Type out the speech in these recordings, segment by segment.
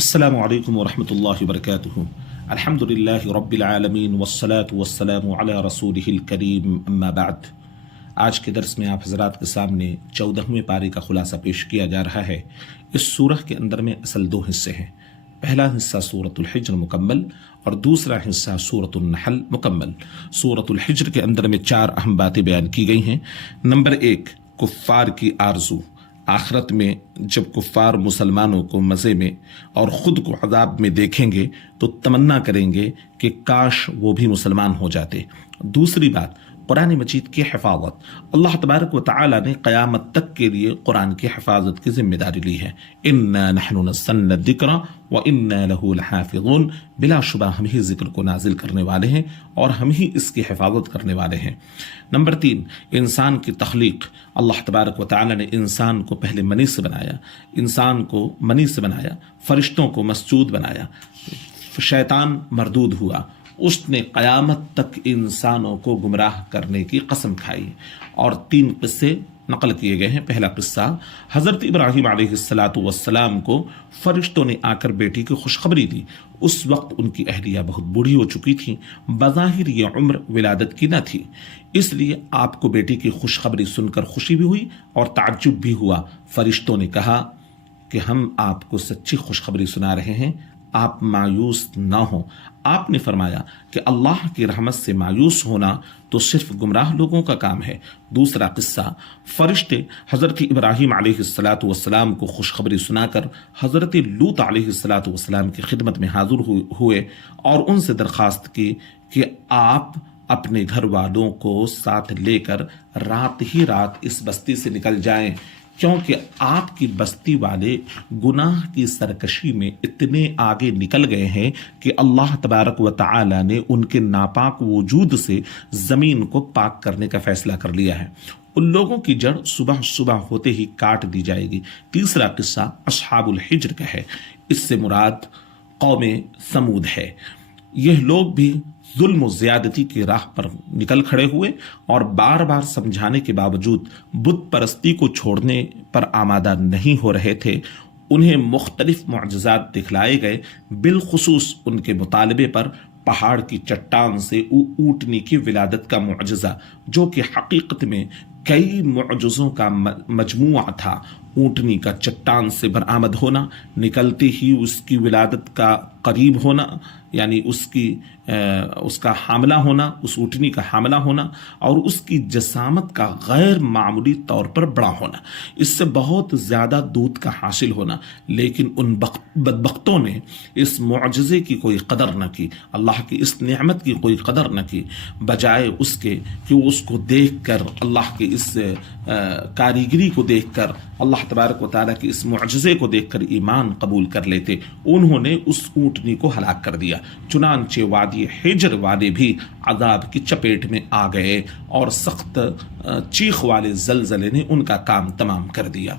السلام علیکم ورحمۃ اللہ وبرکاتہ۔ الحمد للہ رب العالمین والصلاة والسلام علی رسولہ الکریم، اما بعد۔ آج کے درس میں آپ حضرات کے سامنے 14ویں پارے کا خلاصہ پیش کیا جا رہا ہے۔ اس سورہ کے اندر میں اصل دو حصے ہیں، پہلا حصہ سورۃ الحجر مکمل اور دوسرا حصہ سورۃ النحل مکمل۔ سورۃ الحجر کے اندر میں 4 اہم باتیں بیان کی گئی ہیں۔ نمبر 1، کفار کی آرزو۔ آخرت میں جب کفار مسلمانوں کو مزے میں اور خود کو عذاب میں دیکھیں گے تو تمنا کریں گے کہ کاش وہ بھی مسلمان ہو جاتے۔ دوسری بات، قرآن مجید کی حفاظت۔ اللہ تبارک و تعالی نے قیامت تک کے لیے قرآن کی حفاظت کی ذمہ داری لی ہے۔ اِنَّا نَحْنُ نَزَّلْنَا الذِّكْرَ وَإِنَّا لَهُ لَحَافِظُونَ، بلا شبہ ہم ہی ذکر کو نازل کرنے والے ہیں اور ہم ہی اس کی حفاظت کرنے والے ہیں۔ نمبر 3، انسان کی تخلیق۔ اللہ تبارک و تعالی نے انسان کو پہلے منی سے بنایا، انسان کو منی سے بنایا، فرشتوں کو مسجود بنایا، شیطان مردود ہوا، اس نے قیامت تک انسانوں کو گمراہ کرنے کی قسم کھائی اور 3 قصے نقل کیے گئے ہیں۔ پہلا قصہ، حضرت ابراہیم علیہ السلام کو فرشتوں نے آ کر بیٹی کی خوشخبری دی۔ اس وقت ان کی اہلیہ بہت بوڑھی ہو چکی تھی، بظاہر یہ عمر ولادت کی نہ تھی، اس لیے آپ کو بیٹی کی خوشخبری سن کر خوشی بھی ہوئی اور تعجب بھی ہوا۔ فرشتوں نے کہا کہ ہم آپ کو سچی خوشخبری سنا رہے ہیں، آپ مایوس نہ ہوں۔ آپ نے فرمایا کہ اللہ کی رحمت سے مایوس ہونا تو صرف گمراہ لوگوں کا کام ہے۔ دوسرا قصہ، فرشتے حضرت ابراہیم علیہ السلام کو خوشخبری سنا کر حضرت لوط علیہ السلام کی خدمت میں حاضر ہوئے اور ان سے درخواست کی کہ آپ اپنے گھر والوں کو ساتھ لے کر رات ہی رات اس بستی سے نکل جائیں، کیونکہ آپ کی بستی والے گناہ کی سرکشی میں اتنے آگے نکل گئے ہیں کہ اللہ تبارک و تعالی نے ان کے ناپاک وجود سے زمین کو پاک کرنے کا فیصلہ کر لیا ہے۔ ان لوگوں کی جڑ صبح صبح ہوتے ہی کاٹ دی جائے گی۔ تیسرا قصہ اصحاب الحجر کا ہے، اس سے مراد قوم سمود ہے۔ یہ لوگ بھی ظلم و زیادتی کی راہ پر نکل کھڑے ہوئے اور بار بار سمجھانے کے باوجود بت پرستی کو چھوڑنے پر آمادہ نہیں ہو رہے تھے۔ انہیں مختلف معجزات دکھلائے گئے، بالخصوص ان کے مطالبے پر پہاڑ کی چٹان سے اونٹنی کی ولادت کا معجزہ، جو کہ حقیقت میں کئی معجزوں کا مجموعہ تھا۔ اونٹنی کا چٹان سے برآمد ہونا، نکلتے ہی اس کی ولادت کا قریب ہونا، یعنی اس کا حاملہ ہونا، اس اونٹنی کا حاملہ ہونا اور اس کی جسامت کا غیر معمولی طور پر بڑا ہونا، اس سے بہت زیادہ دودھ کا حاصل ہونا، لیکن ان بدبختوں نے اس معجزے کی کوئی قدر نہ کی، اللہ کی اس نعمت کی کوئی قدر نہ کی، بجائے اس کے کہ وہ اس کو دیکھ کر، اللہ کی اس کاریگری کو دیکھ کر، اللہ تبارک و تعالیٰ کی اس معجزے کو دیکھ کر ایمان قبول کر لیتے، انہوں نے اس اونٹنی کو ہلاک کر دیا۔ چنانچہ وادی حجر والے بھی عذاب کی چپیٹ میں آ گئے اور سخت چیخ والے زلزلے نے ان کا کام تمام کر دیا۔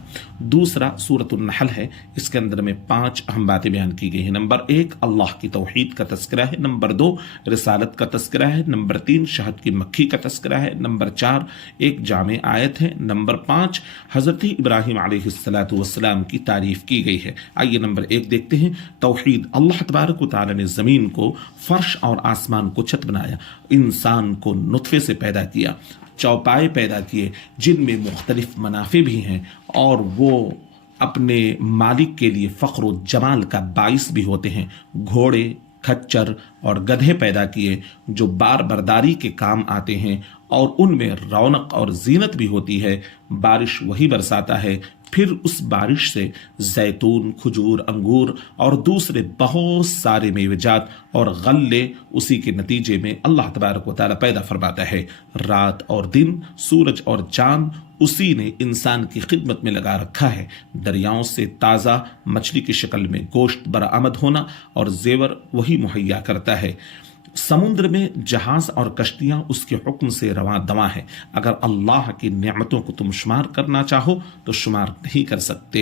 دوسرا سورۃ النحل ہے، اس کے اندر میں 5 اہم باتیں بیان کی گئی ہیں۔ نمبر 1، اللہ کی توحید کا تذکرہ ہے۔ نمبر 2، رسالت کا تذکرہ ہے۔ نمبر 3، شہد کی مکھی کا تذکرہ ہے۔ نمبر 4، ایک جامع آیت ہے۔ نمبر 5، حضرت ابراہیم علیہ السلام کی تعریف کی گئی ہے۔ آئیے نمبر 1 دیکھتے ہیں، توحید۔ اللہ تبارک و تعالی نے زمین کو فرش اور آسمان کو چھت بنایا، انسان کو نطفے سے پیدا کیا، چوپائے پیدا کیے جن میں مختلف منافع بھی ہیں اور وہ اپنے مالک کے لیے فخر و جمال کا باعث بھی ہوتے ہیں۔ گھوڑے، کھچر اور گدھے پیدا کیے جو بار برداری کے کام آتے ہیں اور ان میں رونق اور زینت بھی ہوتی ہے۔ بارش وہی برساتا ہے، پھر اس بارش سے زیتون، کھجور، انگور اور دوسرے بہت سارے میوہ جات اور غلے اسی کے نتیجے میں اللہ تبارک و تعالیٰ پیدا فرماتا ہے۔ رات اور دن، سورج اور چاند اسی نے انسان کی خدمت میں لگا رکھا ہے۔ دریاؤں سے تازہ مچھلی کی شکل میں گوشت برآمد ہونا اور زیور وہی مہیا کرتا ہے۔ سمندر میں جہاز اور کشتیاں اس کے حکم سے رواں دواں ہیں۔ اگر اللہ کی نعمتوں کو تم شمار کرنا چاہو تو شمار نہیں کر سکتے۔